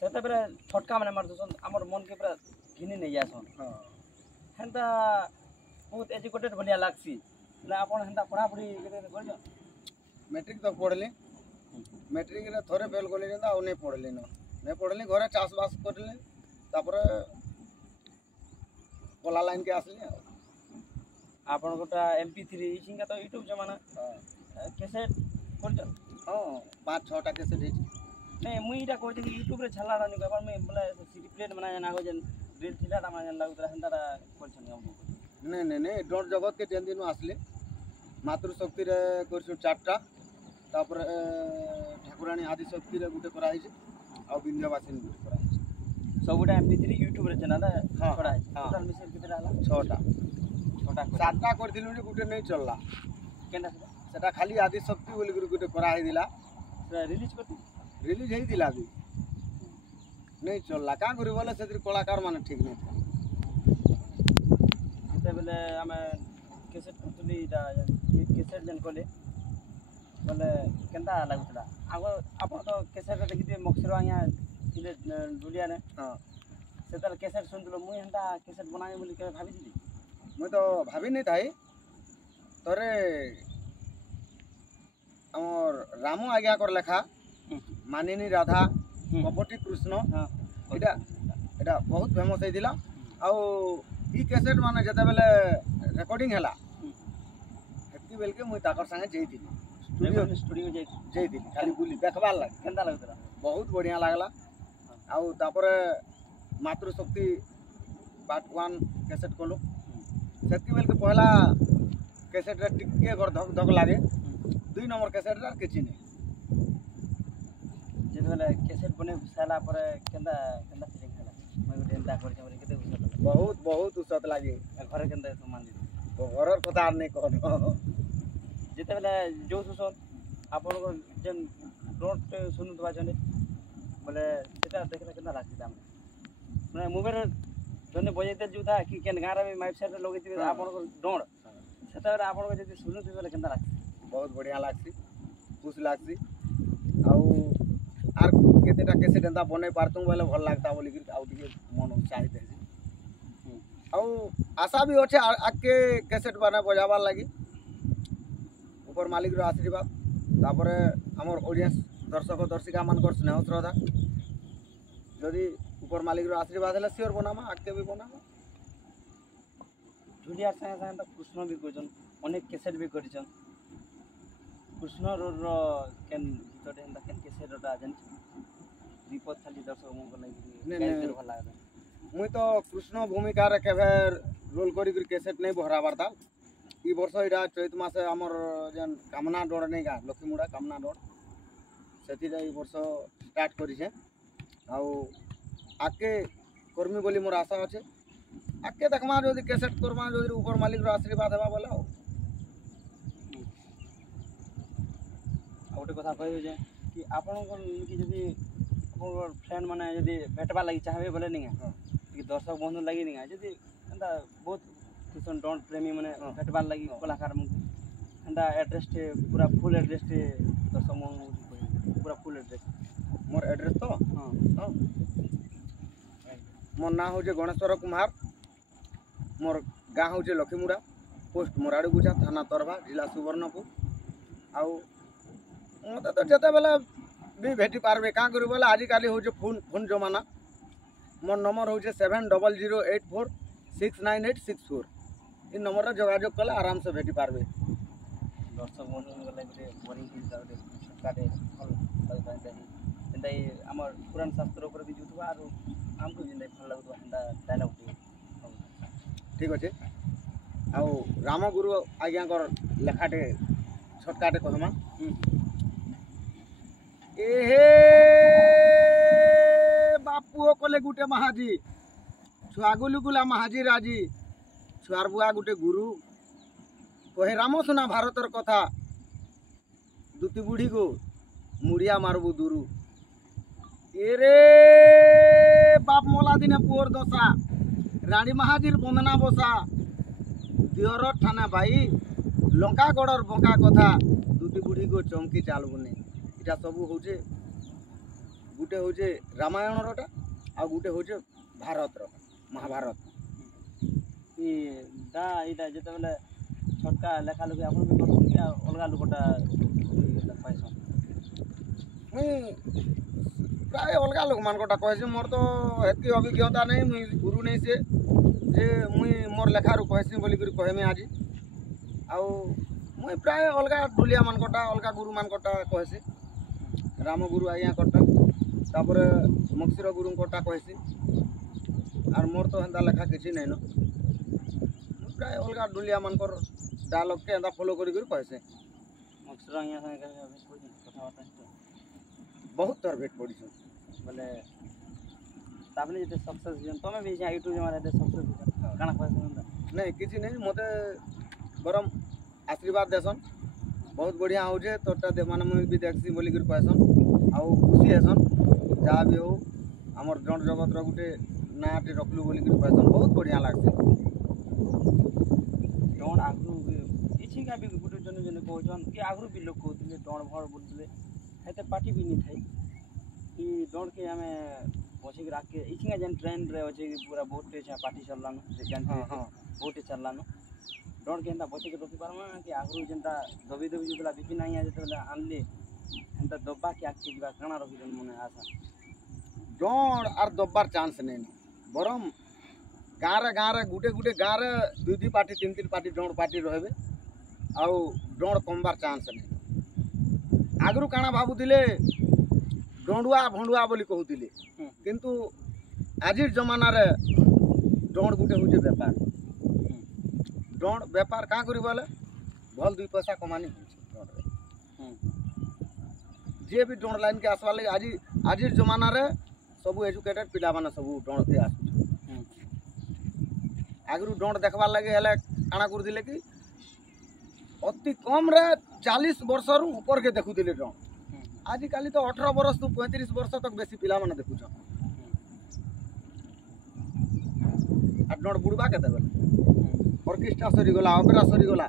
सेते बेरे छटका माने मार दसन हमर मन के पूरा घिनी नै जासन हां हेंता बहुत एजुकेटेड भलिया लागसी ना आपण हेंता पढ़ा पढ़ी केते करजो मैट्रिक तक पढ़ले मैट्रिक रे थोरे फेल कोले जेंदा और नै पढ़ले न नै पढ़ले घरे चाष बास करले तापर कोला लाइन के आसले आपण गोटा MP3 इसिंगा तो YouTube जमाना कैसेट करजो हां 5-6 टा कैसेट हे नहीं मुई इटा कहते कि YouTube रे छला रानी बार मैं बोले सीडी प्लेट बना जाना हो जन रील थिला ता माने लागुतरा हेंता करछन हम नहीं नहीं डोंट जगत के टेन दिन आसले मातृ शक्ति रे करछु 4टा तापर ठाकुरानी आदि शक्ति रे गुटे करा हिजे आ विंध्यवासिनी गुटे करा हिजे सबुटा MP3 YouTube रे चना ना छोड़ा है टोटल मिसेल कितरा हला 6टा 6टा 7टा करथिलु जे गुटे नै चलला केना सेटा खाली आदि शक्ति बोली गुटे करा हे दिला रिलीज करती रिलीज हे दिला भी नहीं चलला का करी बोले सेतिर कलाकार माने ठीक नै था ते बेले हमें कैसेट करतली दा कैसेट जन कोले बोले केनता लागुतला आगो आपण तो कैसेट देखिते मक्सर आया इले दुलिया ने हां सेतल कैसेट सुनतलो मुई हंता कैसेट बनाए बोली के भाबी दिली मैं तो भाभी नहीं थाई तोरे हमर रामू आज्ञा कर लेखा मानिनी राधा कपटी कृष्ण एटा एटा बहुत फेमस है दिला आ ई कैसेट माने जते बेले रिकॉर्डिंग हला हेती बेल के मुई ताकर संगे जईती स्टूडियो जईती खाली बुली देखबार लाग केनता लागतला बहुत बढ़िया लागला आ तापर मातृ शक्ति पार्ट 1 कैसेट कोलो सेती बेल के पहला कैसेट रे टिके घर धक धक लागे 2 नंबर कैसेट रे किछि नै जेतले कैसेट बने साला पर केनता केनता फीलिंग हला मैं गोटे एंता करछ हमरे केते उसत बहुत बहुत उसत लागे घरे केनता तो मान दी तो घरर कथा नै कहनो जेते बेले जो सुसन आपण को जन रोट सुनुतबा जने बोले सेटा देखला केनता लागती दाम माने मोबाइल जने बजेते जुथा कि केन गारा में माइक सेट लगेती आपण को डोंड सेटा आपण को जदी सुनुत बेले केनता लागती बहुत बढ़िया लागसी खुश लागसी आउ आर केतेटा कैसेट एंता बने पारतु बोले भल लागता बोली कि आउ दिके मन उत्साहित है आउ आशा भी होचे आके कैसेट बने बजाबार लागि ऊपर मालिक रो आशीर्वाद तापर हमर ऑडियंस दर्शक दर्शिका मानकर स्नेह श्रद्धा जदि ऊपर मालिक रो आशीर्वाद हले सियोर बनामा आके भी बनामा जुलिया संगे संगे कृष्ण भी करछन अनेक कैसेट भी करछन कृष्ण रो केन गीतटे हेंता केन कैसेटटा जन विपद खाली दर्शक मन को लागि गाइते भल लागत मुई तो कृष्ण भूमिका रे केभर रोल करी कैसेट नै बहराबार था ई वर्ष इडा चैत मासे हमर जन कामना डोड़ नै गा लक्ष्मीमुड़ा कामना डोड़ सेति ई वर्ष स्टार्ट करी छे आ आके कर्मी बोली मोर आशा अछि आके देखमा जदि कैसेट करमा जदि ऊपर मालिक रो आशीर्वाद हेबा बोला गोटे कथा कहि जे कि आपण को कि जदि अपन फ्रेंड माने जदि भेटबा लागि चाहबे बोले नि कि दर्शक बंधु लागि नि जदि एंता बहुत किसन डोंट प्रेमी माने भेटबा लागि कलाकार मन एंता एड्रेस टे पूरा फुल एड्रेस टे दर्शक मन पूरा फुल एड्रेस मोर एड्रेस तो हां हां मोर ना हो जे गणेश्वर कुमार मोर गाँ हो जे लक्ष्मीमुड़ा पोस्ट मोराड़ी गुजा थाना तरभा जिला सुवर्णपुर आउ मत तो जते बेला भी भेटी पारबे का करू बोले आजिकाली हो जे फोन जमाना मोर नंबर हो जे 7008469864 इ नंबर रे जोगाजोग कले आराम से भेटी पारबे दर्शक मन को लागि बोरिंग फील करबे काटे फल लगता है एंता हमर पुरान शास्त्र ऊपर भी जुतबा आरो हमको जिंदा फल लगतो एंता डायलॉग ठीक अछि आउ रामगुरु आज्ञा कर लेखाटे छोटकाटे कहमा एहे बापू कले गुटे महाजी छुआगुलु गुला महाजी राजी छुआर बुआ गुटे गुरु कहे राम सुना भारतर कथा दुती बुढ़ी को मुड़िया मारबू दुरु एरे बाप मोला दिने पुअर दशा रानी महाजीर बंदना बसा दिहर ठाना भाई लंका गड़र बंका कथा दुती बुढ़ी को चमकी चाल बुने इटा सब हूँ गुटे होचे रामायणरटा आ गुटे होचे भारतर महाभारत ଇ दा ଏଇଟା ଯେତେବେଳେ ଛଟକା ଲେଖା ଲେଖି ଆପଣ ବି କରୁଛନ୍ତି କି ଅଲଗା ଲୋକଟା ପାଇସନ୍ ମୁଇଁ ପ୍ରାୟ ଅଲଗା ଲୋକମାନଙ୍କଟା କହିସି ମୋର ତ ହେତ୍କି ଅଭିଜ୍ଞତା ନାହିଁ ମୁଇଁ ଗୁରୁ ନେଇ ସେ ଯେ ମୁଇଁ ମୋର ଲେଖାରୁ କହିସି ବୋଲିକରି କହିମି ଆଜି ଆଉ ମୁଇଁ ପ୍ରାୟ ଅଲଗା ଡୁଲିଆମାନଙ୍କଟା ଅଲଗା ଗୁରୁମାନଙ୍କଟା କହିସି ରାମଗୁରୁ ଆଜ୍ଞାଙ୍କଟା ତାପରେ ମକ୍ସିର ଗୁରୁଙ୍କଟା କହିସି ଆର୍ ମୋର ତ ହେନ୍ତା ଲେଖା କିଛି ନାଇଁନ ମୁଇଁ ପ୍ରାୟ ଅଲଗା ଡୁଲିଆମାନଙ୍କର ଡାଇଲଗ୍କେ ଏନ୍ତା ଫଲୋ କରିକରି କହିସି ମକ୍ସିର ଆଜ୍ଞା ସାଙ୍ଗେ କଥାବାର୍ତ୍ତା ବହୁତ ଥର ଭେଟ ପଡ଼ିଛୁ ବୋଲେ ତାପରେ ଯେତେ ସକ୍ସେସ୍ ହେଇଛନ୍ ତମେ ବି ୟୁଟ୍ୟୁବ୍ ଜମାରେ ଏତେ ସକ୍ସେସ୍ ହେଇଛନ୍ କାଣା କହିସନ୍ ନାଇଁ କିଛି ନାଇଁ ମତେ ବରଂ ଆଶୀର୍ବାଦ ଦେସନ୍ ବହୁତ ବଢ଼ିଆ ହଉଛେ ତୋରଟା ମାନେ ମୁଇଁ ବି ଦେଖ୍ସି ବୋଲିକରି କହିସନ୍ ଆଉ ଖୁସି ହେସନ୍ ଯାହା ବି ହଉ ଆମର ଜଣ ଜଗତର ଗୋଟେ ନାଁଟେ ରଖିଲୁ ବୋଲିକରି କହିସନ୍ ବହୁତ ବଢ଼ିଆ ଲାଗ୍ସି ଡଣ୍ ଆଗରୁ କିଛିକା ବି ଗୋଟେ ଜଣେ ଜଣେ କହୁଛନ୍ କି ଆଗରୁ ବି ଲୋକ କହୁଥିଲେ ଡଣ୍ ଭଣ୍ ବୋଲୁଥିଲେ ହେତେ ପାଟି ବି ନି ଥାଇ କି ଡଣ୍ଟକେ ଆମେ ବସିକି ରାଖକେ ଇଛିକା ଯେନ୍ ଟ୍ରେନ୍ରେ ଅଛେ କି ପୁରା ବହୁତଟେ ପାଟି ଚାଲିଲାନ ହଁ ହଁ ବହୁତଟେ ଚାଲିଲାନ ଡଣ୍ଟକେ ଏନ୍ତା ବସିକି ରଖିପାରମା କି ଆଗରୁ ଯେନ୍ତା ଦବି ଦବି ଯାଉଥିଲା ବିପିନ ଆଜ୍ଞା ଯେତେବେଳେ ଆଣିଲେ ଏନ୍ତା ଦବା କି ଆଗକେ ଯିବା କାଣା ରଖିଛନ୍ ମନେ ଆଶା ଡଣ୍ ଆର୍ ଦବାର ଚାନ୍ସ ନାଇଁନ ବରଂ ଗାଁରେ ଗୁଟେ ଗୁଟେ ଗାଁରେ ଦୁଇ ପାର୍ଟି ତିନି ପାର୍ଟି ଡଣ୍ ପାର୍ଟି ରହିବେ ଆଉ ଡଣ୍ କମବାର ଚାନ୍ସ ନାଇଁ ଆଗରୁ କାଣା ଭାବୁଥିଲେ ଡଣ୍ଡୁଆ ଭଣ୍ଡୁଆ ବୋଲି କହୁଥିଲେ କିନ୍ତୁ ଆଜିର ଜମାନାରେ ଡଣ୍ ଗୁଟେ ହଉଛେ ବେପାର ଡଣ୍ ବେପାର କାଁ କରି ବୋଲେ ଭଲ ଦୁଇ ପଇସା କମାନି ହଉଛେ ଡଣ୍ରେ ଯିଏ ବି ଡଣ୍ ଲାଇନ୍କେ ଆସବାର୍ ଲାଗି ଆଜିର ଜମାନାରେ ସବୁ ଏଜୁକେଟେଡ୍ ପିଲାମାନେ ସବୁ ଡଣ୍କେ ଆସୁଛନ୍ ଆଗରୁ ଡଣ୍ ଦେଖବାର୍ ଲାଗି ହେଲେ କାଣା କରୁଥିଲେ କି ଅତି କମ୍ରେ 40 ବର୍ଷରୁ ଉପରକେ ଦେଖୁଥିଲେ ଡଣ୍ ଆଜିକାଲି ତ 18 ବର୍ଷ 35 ବର୍ଷ ତक ବେଶୀ ପିଲାମାନେ ଦେଖୁଛନ୍ ଆର୍ ଡଣ୍ ବୁଡ଼ବା କେତେବେଳେ ଅର୍କେଷ୍ଟ୍ରା ସରିଗଲା ଅପେରା ସରିଗଲା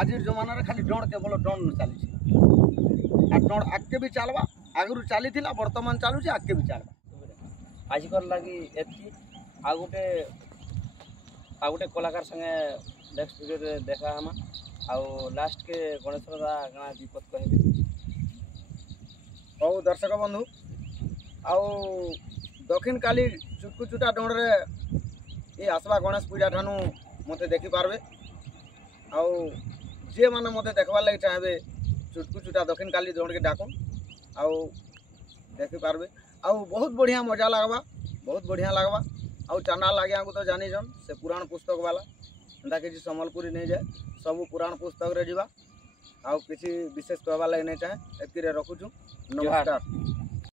ଆଜିର ଜମାନାରେ ଖାଲି ଡଣ୍ କେବଳ ଡଣ୍ ଚାଲିଛି ଆର୍ ଡଣ୍ ଆଗକେ ବି ଚାଲବା ଆଗରୁ ଚାଲିଥିଲା ବର୍ତ୍ତମାନ ଚାଲୁଛି ଆଗକେ ବି ଚାଲବା ଆଜିକର ଲାଗି ଏତିକି ଆଉ ଗୋଟେ କଳାକାର ସାଙ୍ଗେ ନେକ୍ସଟ ଭିଡ଼ିଓରେ ଦେଖା ହେମା ଆଉ ଲାଷ୍ଟକେ ଗଣେଶ ଦା କାଣା ବିପଦ କହିବେ ହଉ ଦର୍ଶକ ବନ୍ଧୁ ଆଉ ଦକ୍ଷିଣ କାଲି ଚୁଟକୁଚୁଟା ଡଣରେ ଏ ଆସବା ଗଣେଶ ପୂଜା ଠାନୁ ମତେ ଦେଖିପାରବେ ଆଉ ଯିଏ ମାନେ ମତେ ଦେଖବାର୍ ଲାଗି ଚାହିଁବେ ଚୁଟକୁଚୁଟା ଦକ୍ଷିଣ କାଲି ଡଣକେ ଡାକୁନ୍ ଆଉ ଦେଖିପାରବେ ଆଉ ବହୁତ ବଢ଼ିଆ ମଜା ଲାଗ୍ବା ବହୁତ ବଢ଼ିଆ ଲାଗ୍ବା ଆଉ ଚାନାଲ୍ ଆଜ୍ଞାଙ୍କୁ ତ ଜାନିଛନ୍ ସେ ପୁରାଣ ପୁସ୍ତକ ବାଲା ଏନ୍ତା କିଛି ସମ୍ବଲପୁରୀ ନେଇ ଯାଏ ସବୁ ପୁରାଣ ପୁସ୍ତକରେ ଯିବା ଆଉ କିଛି ବିଶେଷ କହିବାର୍ ଲାଗି ନାଇଁ ଚାହେଁ ଏତିକିରେ ରଖୁଛୁ ନମସ୍କାର।